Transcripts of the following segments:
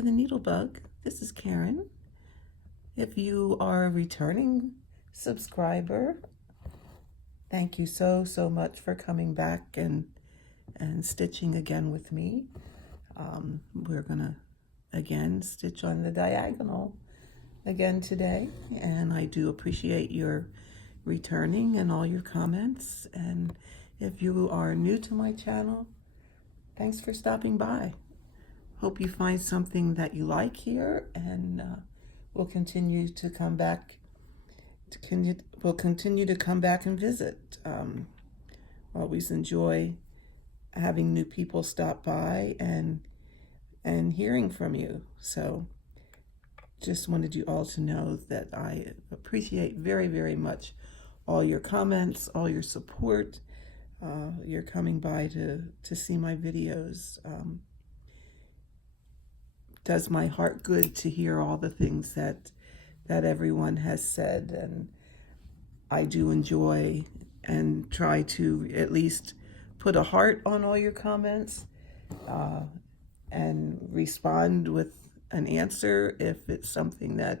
to the Needle Bug. This is Karen. If you are a returning subscriber, thank you so much for coming back and stitching again with me. We're gonna again stitch on the diagonal again today, and I do appreciate your returning and all your comments. And if you are new to my channel, thanks for stopping by. Hope you find something that you like here, and we'll continue to come back. We'll continue to come back and visit. Always enjoy having new people stop by and hearing from you. So just wanted you all to know that I appreciate very much all your comments, all your support. You're coming by to see my videos. Does my heart good to hear all the things that everyone has said, and I do enjoy and try to at least put a heart on all your comments and respond with an answer if it's something that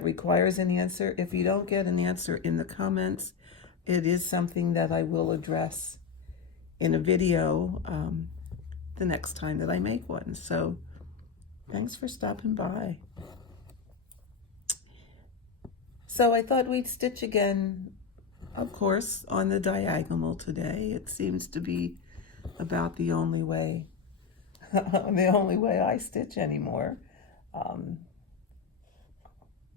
requires an answer. If you don't get an answer in the comments, it is something that I will address in a video the next time that I make one. So thanks for stopping by. So I thought we'd stitch again, of course, on the diagonal today. It seems to be about the only way I stitch anymore.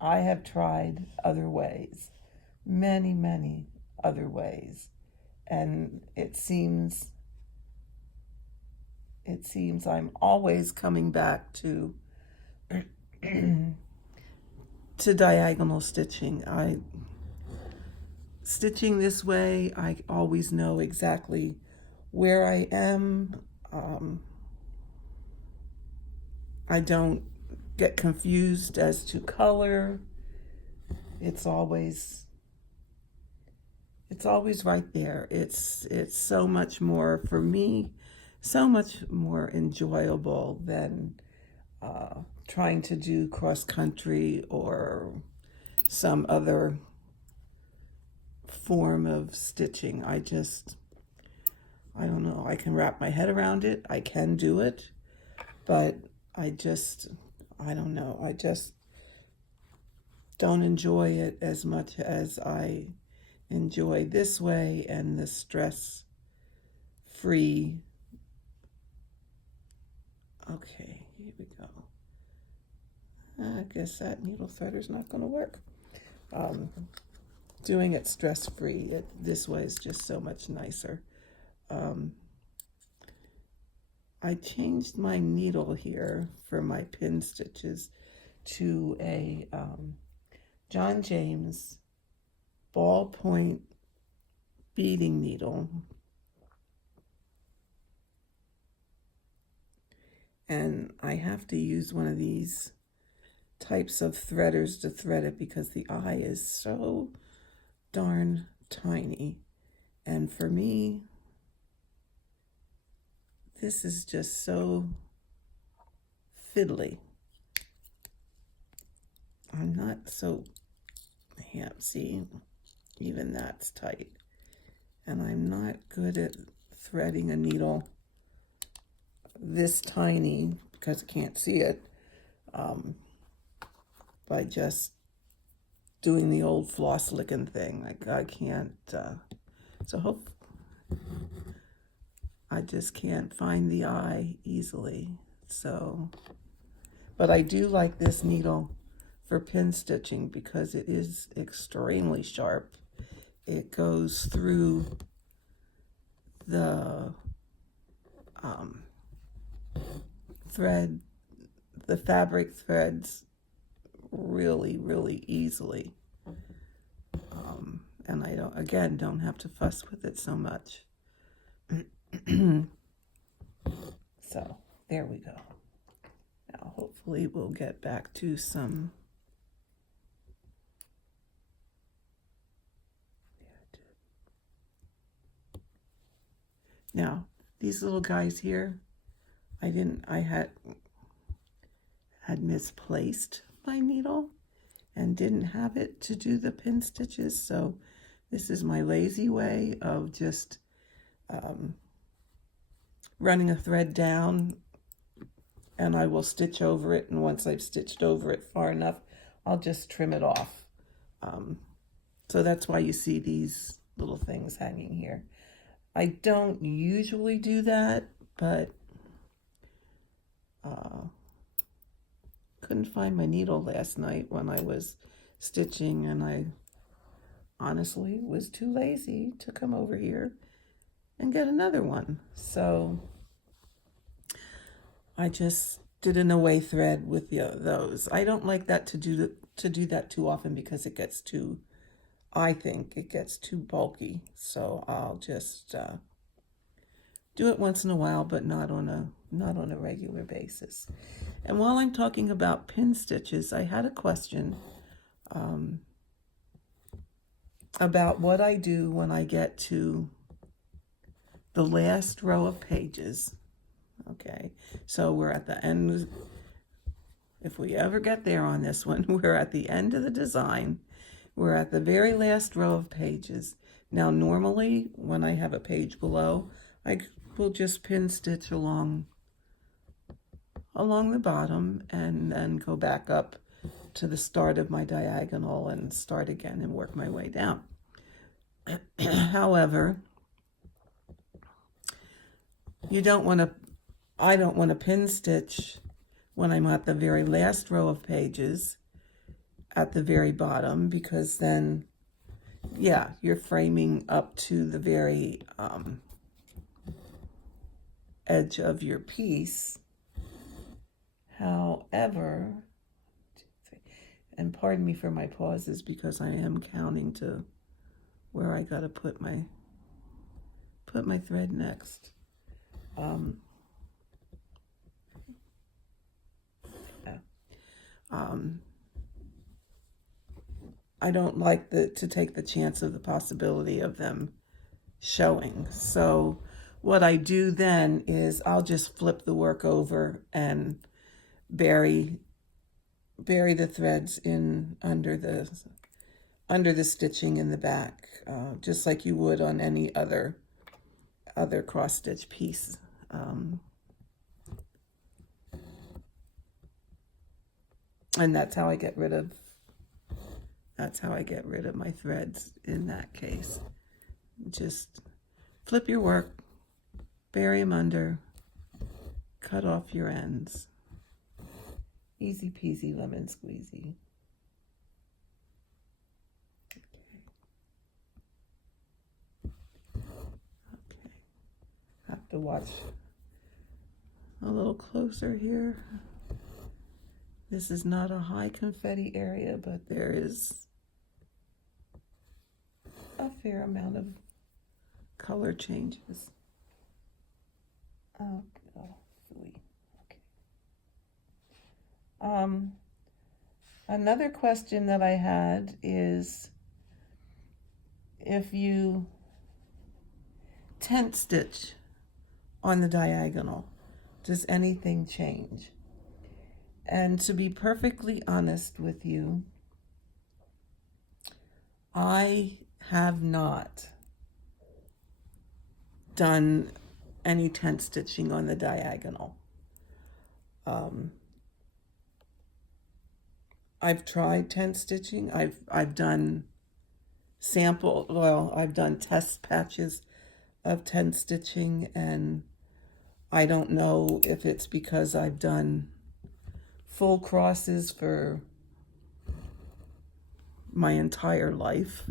I have tried other ways, many other ways, and it seems I'm always coming back to diagonal stitching. Stitching this way, I always know exactly where I am. I don't get confused as to color. It's always right there. It's so much more, for me, so much more enjoyable than trying to do cross country or some other form of stitching. I don't know. I can wrap my head around it. I can do it, but I don't know. I just don't enjoy it as much as I enjoy this way and the stress-free. Okay, here we go. I guess that needle threader's not going to work. Doing it stress-free, this way is just so much nicer. I changed my needle here for my pin stitches to a John James ballpoint beading needle. And I have to use one of these types of threaders to thread it because the eye is so darn tiny. And for me, this is just so fiddly. I'm not so, see, even that's tight. And I'm not good at threading a needle this tiny, because I can't see it, by just doing the old floss licking thing. I can't, so I just can't find the eye easily. So, but I do like this needle for pin stitching because it is extremely sharp. It goes through the thread, the fabric threads really easily. And I don't have to fuss with it so much. So there we go. Now hopefully we'll get back to some. Now these little guys here, I had had misplaced my needle and didn't have it to do the pin stitches. So this is my lazy way of just running a thread down, and I will stitch over it, and once I've stitched over it far enough, I'll just trim it off. So that's why you see these little things hanging here. I don't usually do that, but couldn't find my needle last night when I was stitching, and I honestly was too lazy to come over here and get another one. So I just did an away thread with those. I don't like that to do that too often because it gets too, I think it gets too bulky. So I'll just do it once in a while, but not on a regular basis. And while I'm talking about pin stitches, I had a question about what I do when I get to the last row of pages. Okay, so we're at the end. If we ever get there on this one, we're at the end of the design. We're at the very last row of pages. Now, normally when I have a page below, I will just pin stitch along the bottom and then go back up to the start of my diagonal and start again and work my way down. However, I don't want to pin stitch when I'm at the very last row of pages at the very bottom, because then, yeah, you're framing up to the very edge of your piece. However, and pardon me for my pauses because I am counting to where I gotta put my thread next. I don't like to take the chance of the possibility of them showing. So what I do then is I'll just flip the work over and bury the threads in under the stitching in the back, just like you would on any other cross stitch piece. And that's how I get rid of my threads in that case. Just flip your work, bury them under, cut off your ends. Easy peasy lemon squeezy. Okay. Have to watch a little closer here. This is not a high confetti area, but there is a fair amount of color changes. Oh, silly. Okay. Another question that I had is, if you tent stitch on the diagonal, does anything change? And to be perfectly honest with you, I have not done any tent stitching on the diagonal. I've tried tent stitching. I've done I've done test patches of tent stitching, and I don't know if it's because I've done full crosses for my entire life,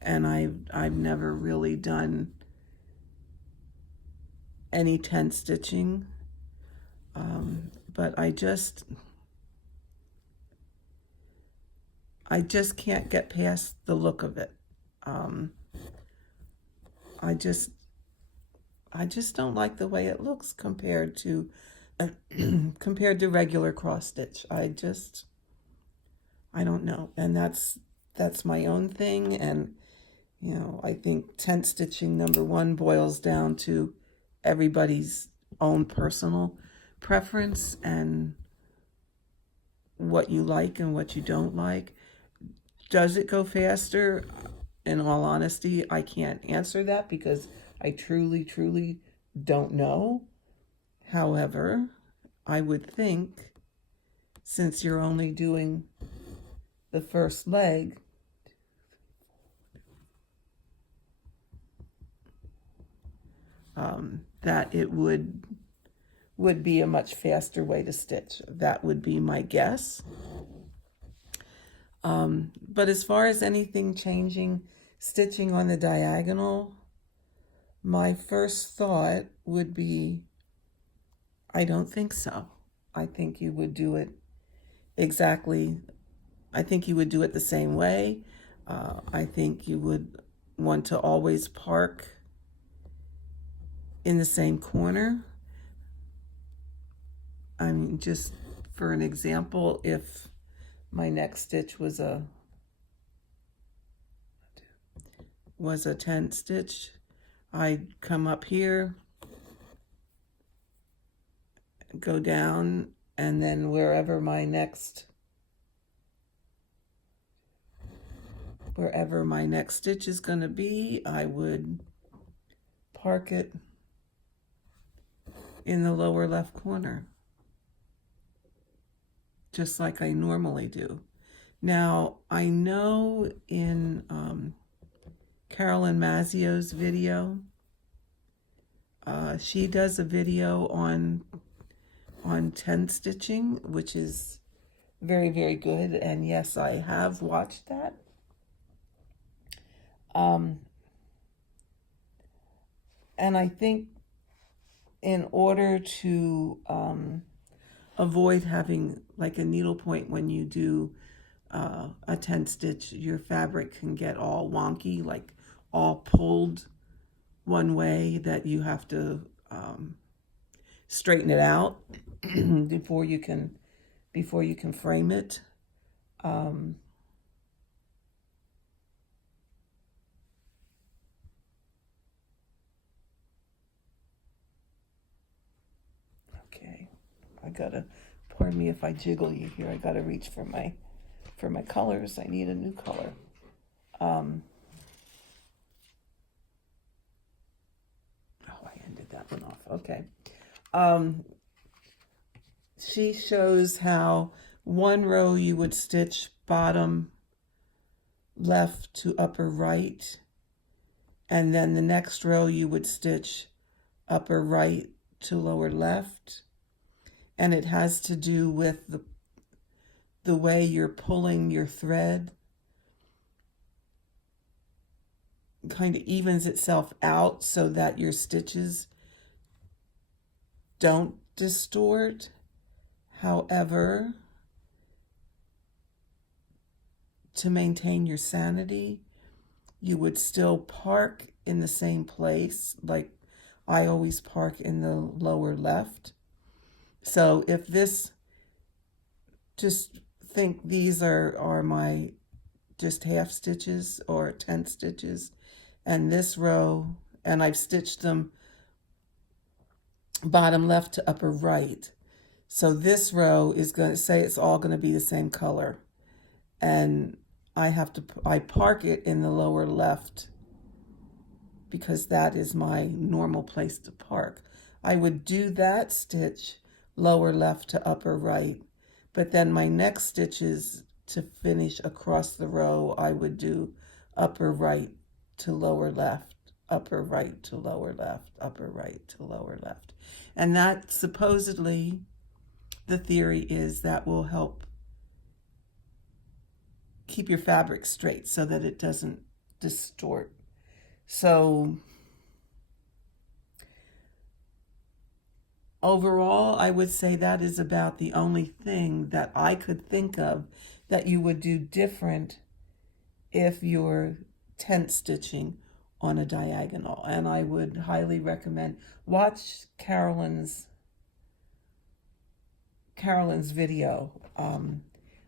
and I've never really done any tent stitching, but I just can't get past the look of it. I just don't like the way it looks compared to regular cross stitch. I don't know, and that's my own thing. And I think tent stitching, number one, boils down to everybody's own personal preference and what you like and what you don't like. Does it go faster? In all honesty, I can't answer that because I truly, truly don't know. However, I would think since you're only doing the first leg, that it would be a much faster way to stitch. That would be my guess. But as far as anything changing, stitching on the diagonal, my first thought would be, I don't think so. I think you would do it exactly, I think you would do it the same way. I think you would want to always park in the same corner. I mean, just for an example, if my next stitch was a tent stitch, I'd come up here, go down, and then wherever my next stitch is going to be, I would park it in the lower left corner, just like I normally do. Now, I know in Carolyn Mazzio's video, she does a video on 10 stitching, which is very, very good. And yes, I have watched that. And I think in order to avoid having like a needle point when you do a 10 stitch, your fabric can get all wonky, like all pulled one way, that you have to straighten it out before you can frame it. Okay, pardon me if I jiggle you here. I gotta reach for my colors. I need a new color. Oh, I ended that one off. Okay. She shows how one row you would stitch bottom left to upper right, and then the next row you would stitch upper right to lower left. And it has to do with the way you're pulling your thread. Kind of evens itself out so that your stitches don't distort. However, to maintain your sanity, you would still park in the same place. Like I always park in the lower left. So if this, just think these are my just half stitches or 10 stitches, and this row, and I've stitched them bottom left to upper right. So this row is going to say it's all going to be the same color, and I park it in the lower left because that is my normal place to park. I would do that stitch lower left to upper right, but then my next stitches to finish across the row, I would do upper right to lower left, upper right to lower left, upper right to lower left. And that supposedly, the theory is that will help keep your fabric straight so that it doesn't distort. So overall, I would say that is about the only thing that I could think of that you would do different if you're tent stitching on a diagonal. And I would highly recommend watch Carolyn's video.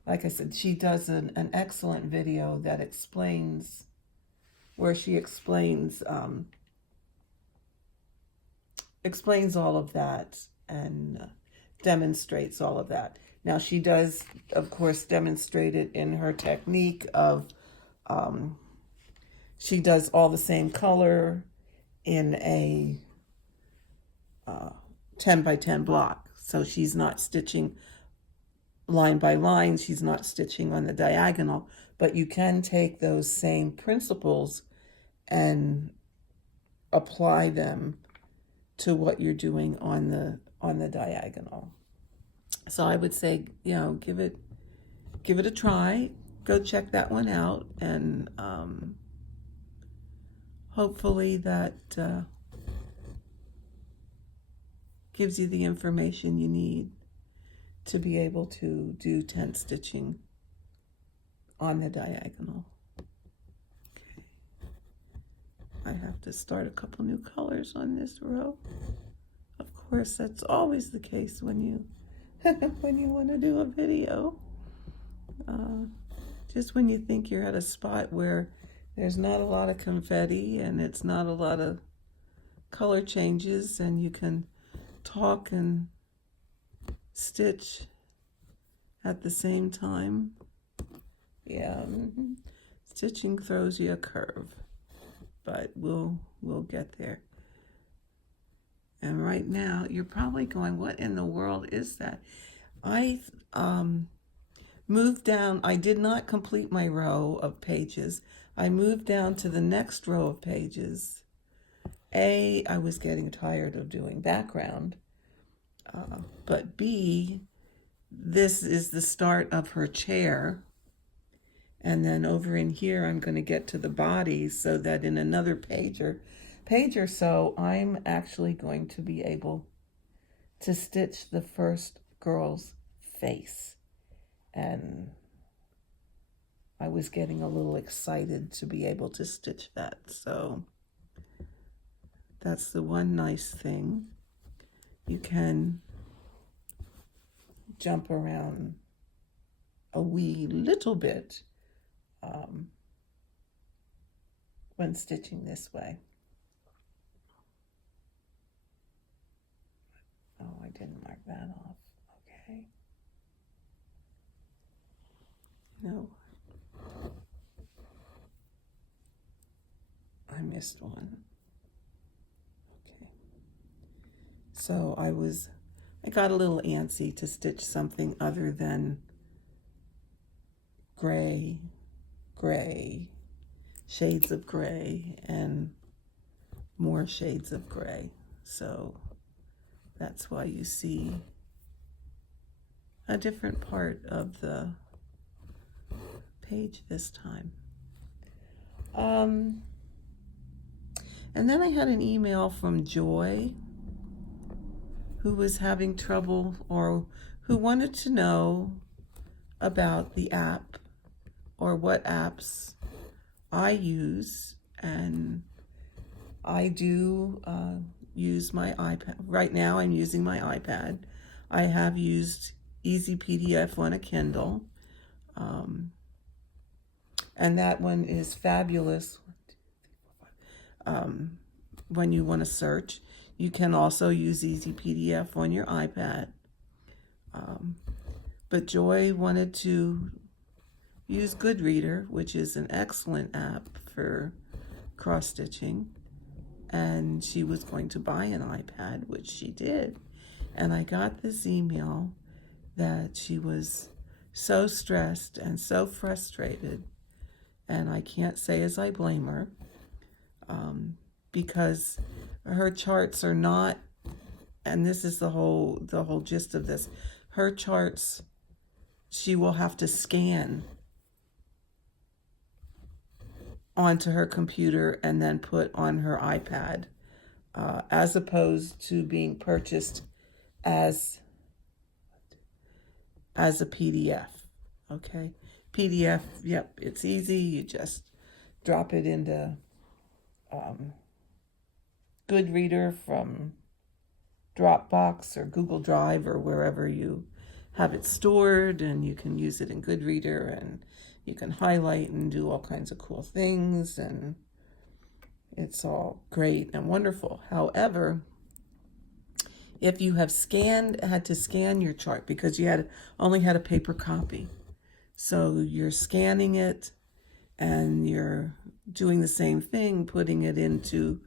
Like I said, she does an excellent video that explains, where she explains explains all of that and demonstrates all of that. Now she does, of course, demonstrate it in her technique of she does all the same color in a 10 by 10 block. So she's not stitching line by line, she's not stitching on the diagonal, but you can take those same principles and apply them to what you're doing on the diagonal. So I would say, give it a try. Go check that one out, and hopefully that gives you the information you need to be able to do tent stitching on the diagonal. Okay. I have to start a couple new colors on this row. Of course, that's always the case when you when you want to do a video. Just when you think you're at a spot where there's not a lot of confetti and it's not a lot of color changes, and you can talk and stitch at the same time. Yeah, stitching throws you a curve, but we'll get there. And right now you're probably going, what in the world is that? I moved down. I did not complete my row of pages. I moved down to the next row of pages. A, I was getting tired of doing background, but B, this is the start of her chair. And then over in here, I'm going to get to the body, so that in another page or so, I'm actually going to be able to stitch the first girl's face. And I was getting a little excited to be able to stitch that. So that's the one nice thing. You can jump around a wee little bit when stitching this way. Oh, I didn't mark that off. Okay. No. I missed one. Okay. So I got a little antsy to stitch something other than gray, shades of gray, and more shades of gray. So that's why you see a different part of the page this time. And then I had an email from Joy, who was having trouble, or who wanted to know about the app or what apps I use. And I do use my iPad. Right now I'm using my iPad. I have used Easy PDF on a Kindle. And that one is fabulous. When you want to search, you can also use Easy PDF on your iPad. But Joy wanted to use Goodreader, which is an excellent app for cross-stitching. And she was going to buy an iPad, which she did. And I got this email that she was so stressed and so frustrated. And I can't say as I blame her, because her charts are not, and this is the whole gist of this, her charts, she will have to scan onto her computer and then put on her iPad, as opposed to being purchased as a PDF. Okay, PDF, yep, it's easy. You just drop it into Goodreader from Dropbox or Google Drive or wherever you have it stored, and you can use it in Goodreader, and you can highlight and do all kinds of cool things, and it's all great and wonderful. However, If you have had to scan your chart because you only had a paper copy. So you're scanning it and you're doing the same thing, putting it into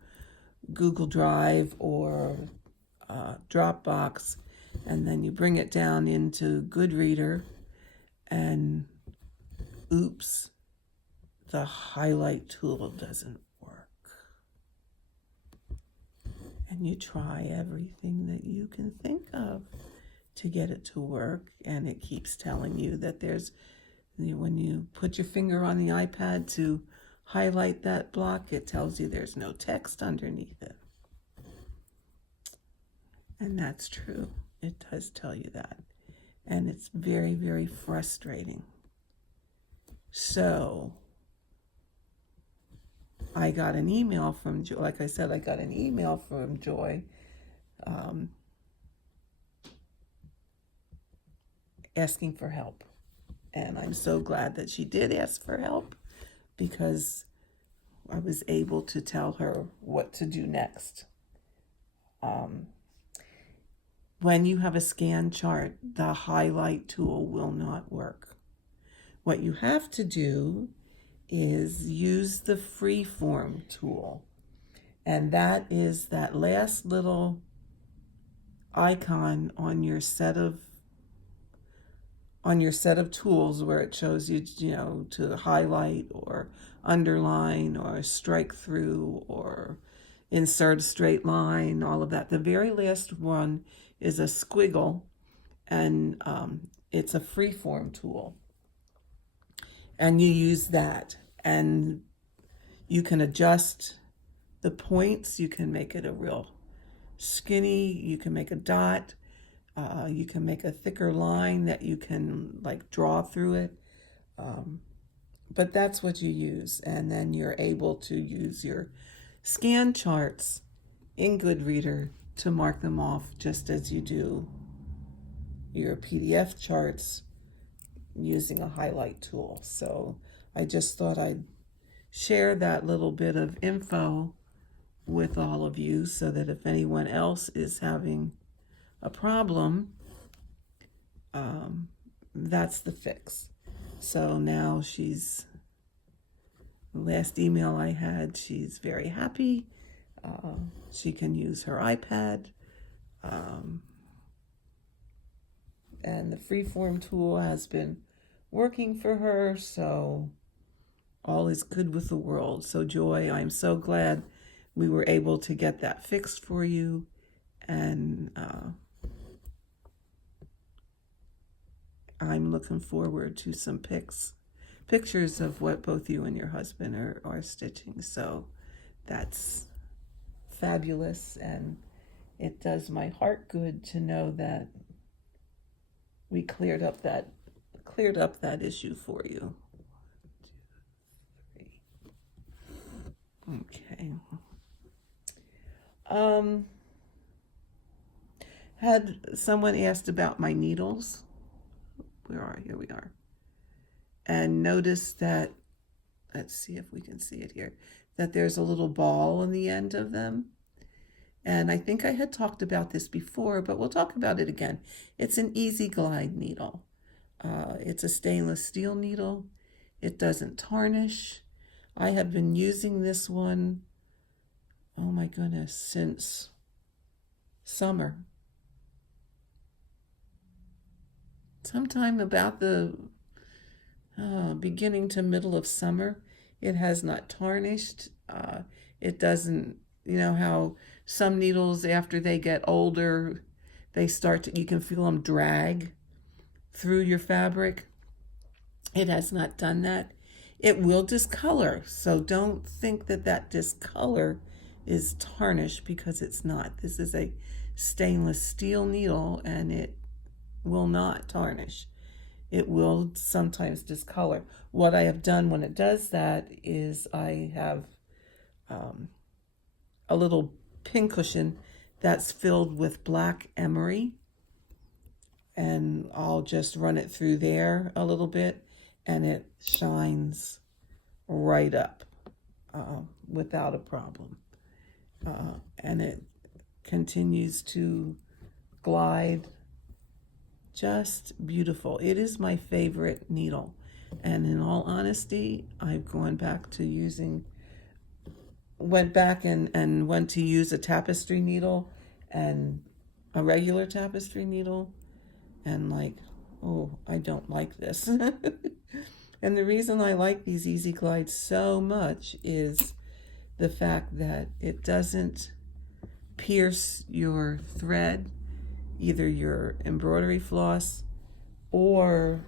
Google Drive or Dropbox, and then you bring it down into Goodreader, and oops, the highlight tool doesn't work. And you try everything that you can think of to get it to work, and it keeps telling you that when you put your finger on the iPad to highlight that block, it tells you there's no text underneath it. And that's true. It does tell you that. And it's very, very frustrating. So I got an email from Joy. Like I said, I got an email from Joy asking for help. And I'm so glad that she did ask for help, because I was able to tell her what to do next. When you have a scan chart, the highlight tool will not work. What you have to do is use the freeform tool. And that is that last little icon on your set of tools where it shows you, to highlight or underline or strike through or insert a straight line, all of that. The very last one is a squiggle, and it's a freeform tool. And you use that, and you can adjust the points. You can make it a real skinny. You can make a dot. You can make a thicker line that you can draw through it. But that's what you use. And then you're able to use your scan charts in Goodreader to mark them off, just as you do your PDF charts using a highlight tool. So I just thought I'd share that little bit of info with all of you, so that if anyone else is having a problem, that's the fix. So now last email I had, she's very happy. She can use her iPad. And the freeform tool has been working for her, so all is good with the world. So Joy, I'm so glad we were able to get that fixed for you. And I'm looking forward to some pictures of what both you and your husband are stitching. So that's fabulous, and it does my heart good to know that we cleared up that issue for you. 1, 2, 3. Okay. Had someone asked about my needles. Here we are. And notice that, let's see if we can see it here, that there's a little ball on the end of them. And I think I had talked about this before, but we'll talk about it again. It's an Easy Glide needle. It's a stainless steel needle. It doesn't tarnish. I have been using this one, oh my goodness, since summer. Sometime about the beginning to middle of summer. It has not tarnished. It doesn't, how some needles, after they get older, you can feel them drag through your fabric. It has not done that. It will discolor, so don't think that discolor is tarnish, because it's not. This is a stainless steel needle, and it will not tarnish. It will sometimes discolor. What I have done when it does that is I have a little pincushion that's filled with black emery, and I'll just run it through there a little bit, and it shines right up without a problem. And it continues to glide. Just beautiful. It is my favorite needle. And in all honesty, I've gone back to went back and went to use a tapestry needle and a regular tapestry needle, and like, oh, I don't like this. And the reason I like these Easy Glides so much is the fact that it doesn't pierce your thread, either your embroidery floss or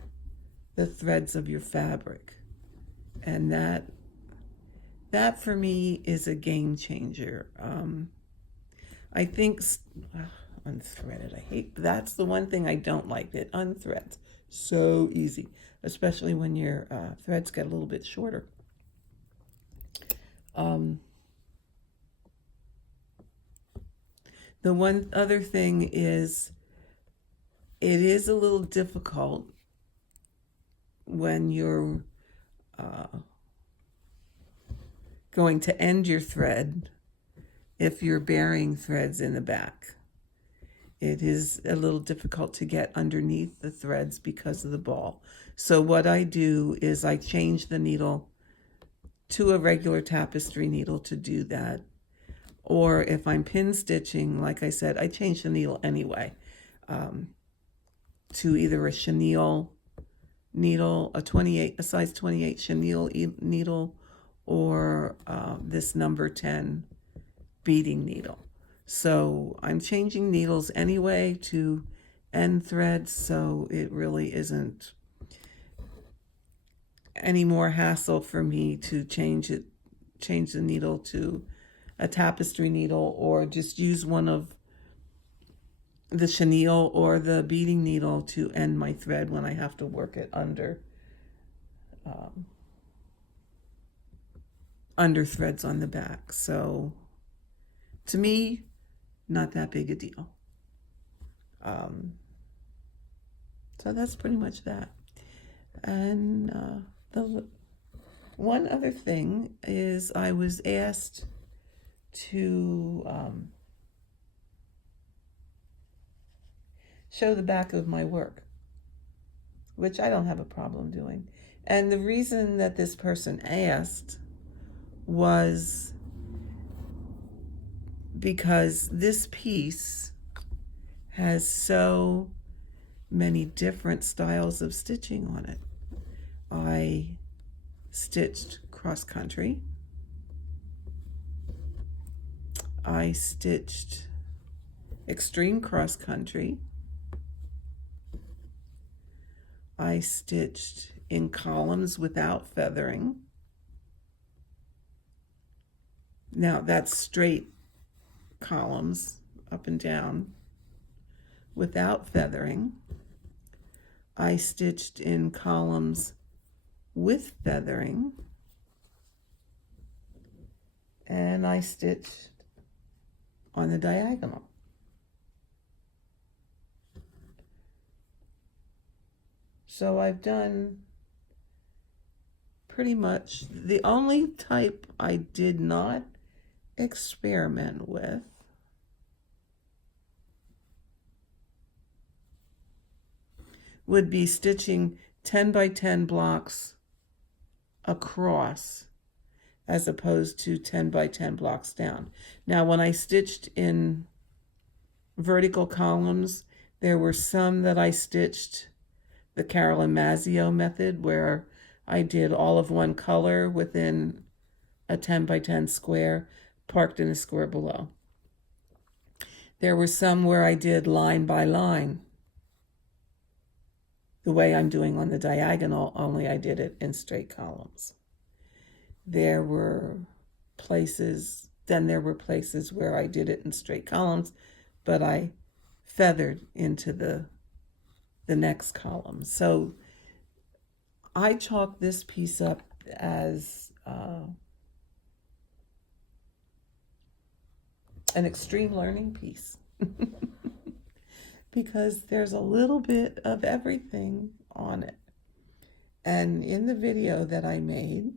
the threads of your fabric. And that for me is a game changer. I think unthreaded. That's the one thing I don't like. It unthreads so easy, especially when your threads get a little bit shorter. The one other thing is, it is a little difficult when you're going to end your thread if you're burying threads in the back. It is a little difficult to get underneath the threads because of the ball. So what I do is I change the needle to a regular tapestry needle to do that. Or if I'm pin stitching, like I said, I change the needle anyway, to either a chenille needle, a size 28 chenille needle, or this number 10 beading needle. So I'm changing needles anyway to end threads, so it really isn't any more hassle for me to change the needle to a tapestry needle, or just use one of the chenille or the beading needle to end my thread when I have to work it under threads on the back. So to me, not that big a deal. So that's pretty much that. And the one other thing is, I was asked to show the back of my work, which I don't have a problem doing. And the reason that this person asked was because this piece has so many different styles of stitching on it. I stitched cross country. I stitched extreme cross country. I stitched in columns without feathering. Now that's straight columns up and down without feathering. I stitched in columns with feathering. And I stitched on the diagonal. So I've done pretty much. The only type I did not experiment with would be stitching 10 by 10 blocks across, as opposed to 10 by 10 blocks down. Now, when I stitched in vertical columns, there were some that I stitched the Carolyn Mazzio method, where I did all of one color within a 10 by 10 square, parked in a square below. There were some where I did line by line, the way I'm doing on the diagonal, only I did it in straight columns. There were places where I did it in straight columns, but I feathered into the next column. So I chalk this piece up as an extreme learning piece because there's a little bit of everything on it. And in the video that I made,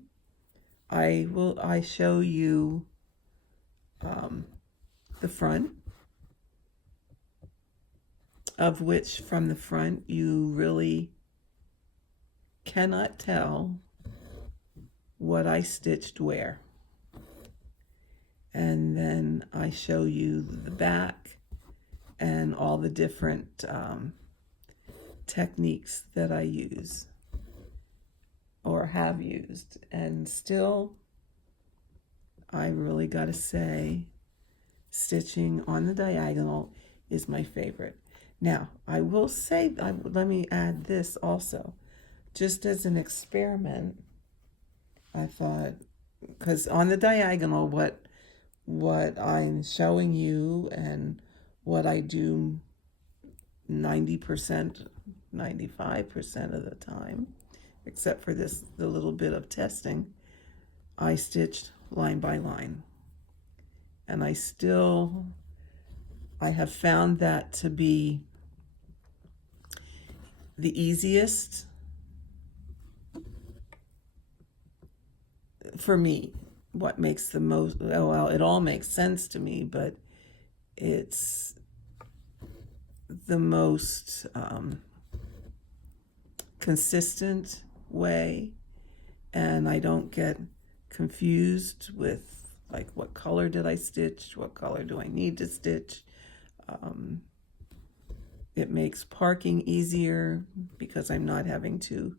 I show you the front, of which from the front you really cannot tell what I stitched where. And then I show you the back and all the different techniques that I use or have used. And still, I really got to say, stitching on the diagonal is my favorite. Now, I will say, let me add this also. Just as an experiment, I thought, because on the diagonal, what I'm showing you and what I do 90%, 95% of the time, except for the little bit of testing, I stitched line by line. And I have found that to be the easiest for me. What makes the most, well, it all makes sense to me, but it's the most consistent way, and I don't get confused with like what color did I stitch, what color do I need to stitch. It makes parking easier because I'm not having to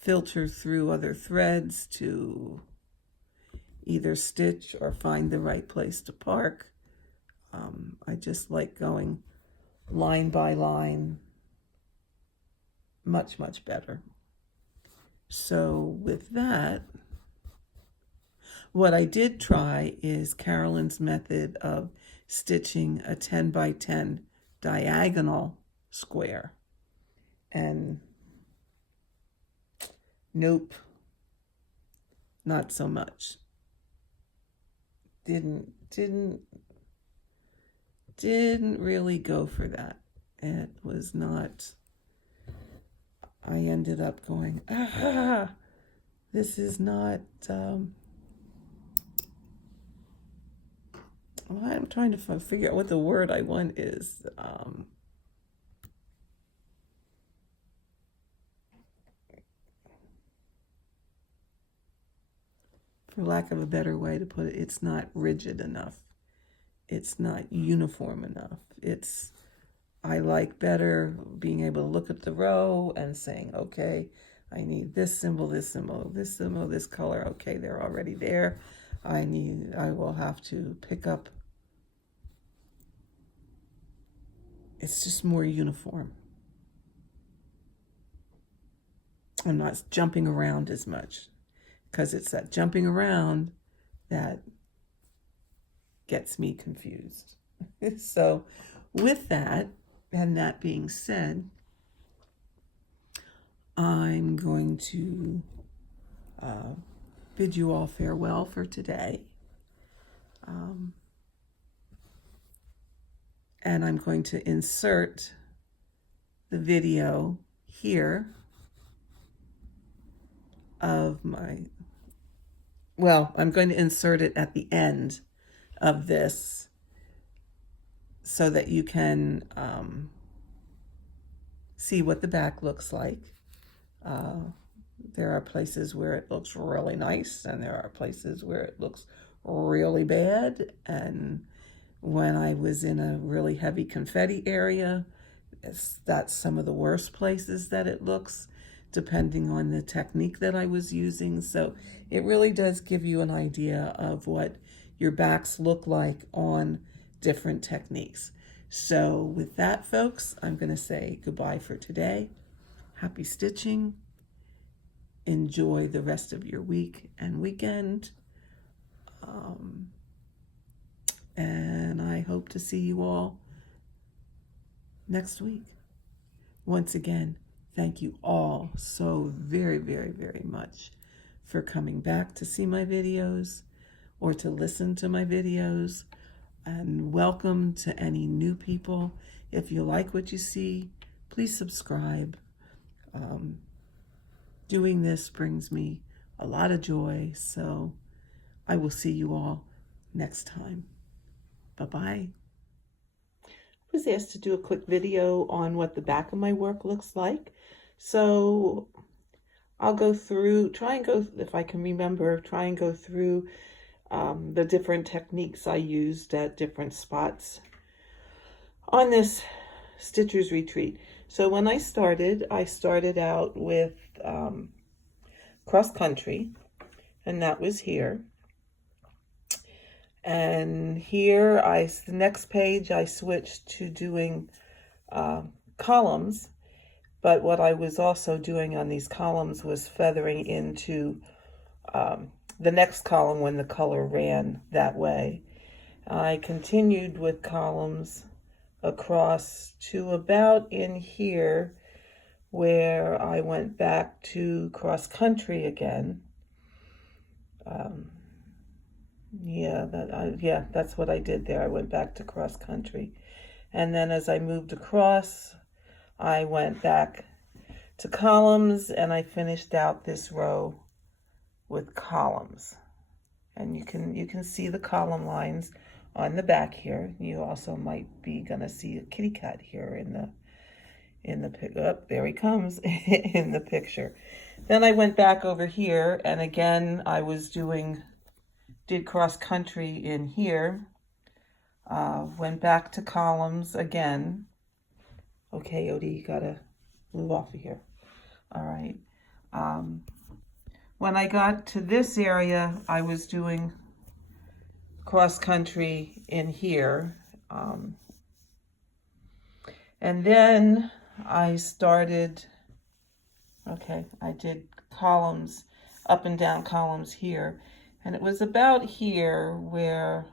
filter through other threads to either stitch or find the right place to park. I just like going line by line, much, much better. So with that, what I did try is Carolyn's method of stitching a 10 by 10 diagonal square. And nope, not so much. Didn't really go for that. It was not, I ended up going, this is not, I'm trying to figure out what the word I want is. For lack of a better way to put it, it's not rigid enough. It's not uniform enough. I like better being able to look at the row and saying, okay, I need this symbol, this symbol, this symbol, this color. Okay, they're already there. I will have to pick up. It's just more uniform. I'm not jumping around as much because it's that jumping around that gets me confused. So with that, and that being said, I'm going to bid you all farewell for today. And I'm going to insert the video here of I'm going to insert it at the end of this so that you can see what the back looks like. There are places where it looks really nice, and there are places where it looks really bad. And when I was in a really heavy confetti area, that's some of the worst places that it looks, depending on the technique that I was using. So it really does give you an idea of what your backs look like on different techniques. So with that, folks, I'm going to say goodbye for today. Happy stitching. Enjoy the rest of your week and weekend. And I hope to see you all next week. Once again, thank you all so very, very, very much for coming back to see my videos or to listen to my videos. And welcome to any new people. If you like what you see, please subscribe. Doing this brings me a lot of joy, so I will see you all next time. Bye-bye. was asked to do a quick video on what the back of my work looks like. So I'll go through, try and go, if I can remember, try and go through the different techniques I used at different spots on this Stitcher's Retreat. So when I started out with cross country, and that was here. And here, the next page, I switched to doing columns. But what I was also doing on these columns was feathering into the next column when the color ran that way. I continued with columns across to about in here where I went back to cross country again. Yeah, that's what I did there. I went back to cross country. And then as I moved across, I went back to columns and I finished out this row with columns. And you can see the column lines on the back here. You also might be gonna see a kitty cat here in the pic. Oh, there he comes in the picture. Then I went back over here, and again I was did cross country in here. Went back to columns again. Okay, Odie, you gotta move off of here. All right. When I got to this area, I was doing cross country in here. And then I started, okay, I did columns, up and down columns here. And it was about here where,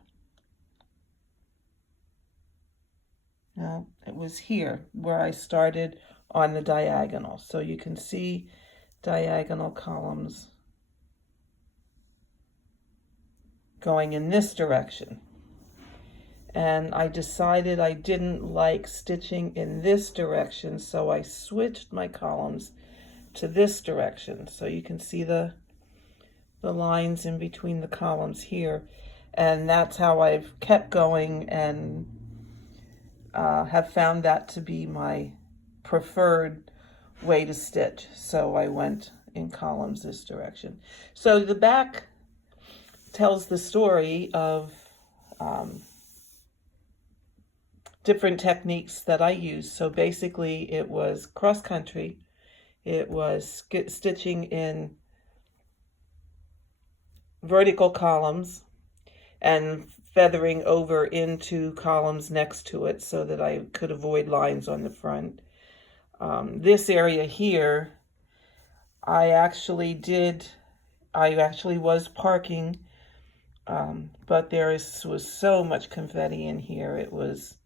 no, it was here where I started on the diagonal. So you can see diagonal columns going in this direction. And I decided I didn't like stitching in this direction, so I switched my columns to this direction. So you can see the lines in between the columns here. And that's how I've kept going and have found that to be my preferred way to stitch. So I went in columns this direction. So the back tells the story of different techniques that I use. So basically it was cross country, it was stitching in vertical columns and feathering over into columns next to it so that I could avoid lines on the front. This area here, I actually was parking, but there was so much confetti in here. It was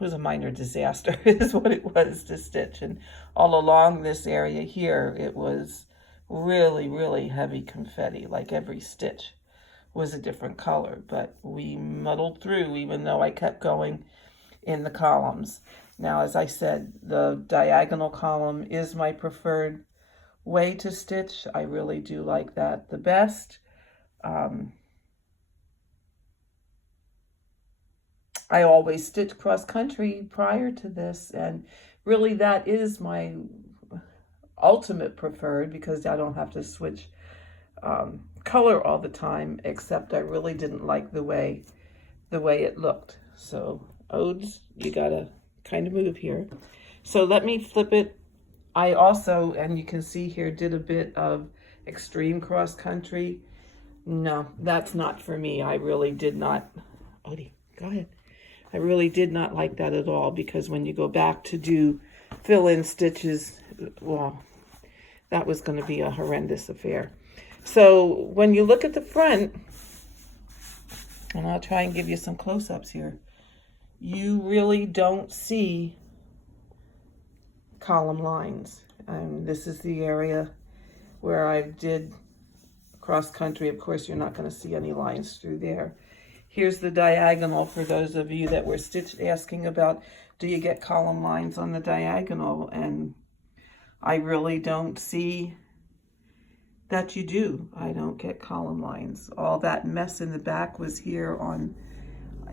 a minor disaster is what it was to stitch. And all along this area here, it was really, really heavy confetti. Like every stitch was a different color, but we muddled through even though I kept going in the columns. Now, as I said, the diagonal column is my preferred way to stitch. I really do like that the best. I always stitch cross country prior to this, and really that is my ultimate preferred because I don't have to switch color all the time, except I really didn't like the way it looked. So Odes, you gotta kind of move here. So let me flip it. I also, and you can see here, did a bit of extreme cross country. No, that's not for me. I really did not. Odie, go ahead. I really did not like that at all, because when you go back to do fill-in stitches, well, that was going to be a horrendous affair. So when you look at the front, and I'll try and give you some close-ups here, you really don't see column lines. This is the area where I did cross country. Of course, you're not going to see any lines through there. Here's the diagonal for those of you that were asking about, do you get column lines on the diagonal? And I really don't see that you do. I don't get column lines. All that mess in the back was here on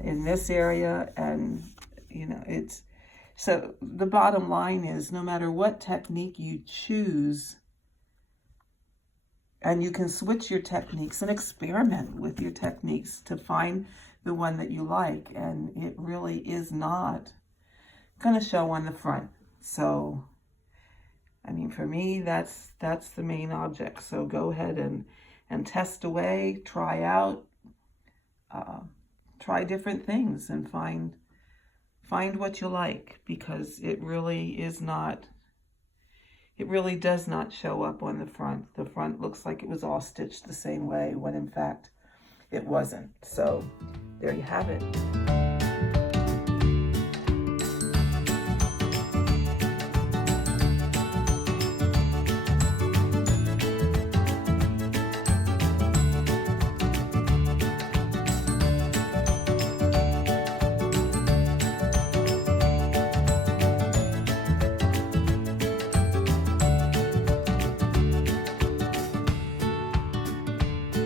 in this area, and you know, it's, so the bottom line is, no matter what technique you choose, and you can switch your techniques and experiment with your techniques to find the one that you like, and it really is not going to show on the front. So I mean, for me, that's the main object. So go ahead and test away, try out, try different things, and find what you like, because it really is not, it really does not show up on the front. The front looks like it was all stitched the same way, when in fact it wasn't. So there you have it.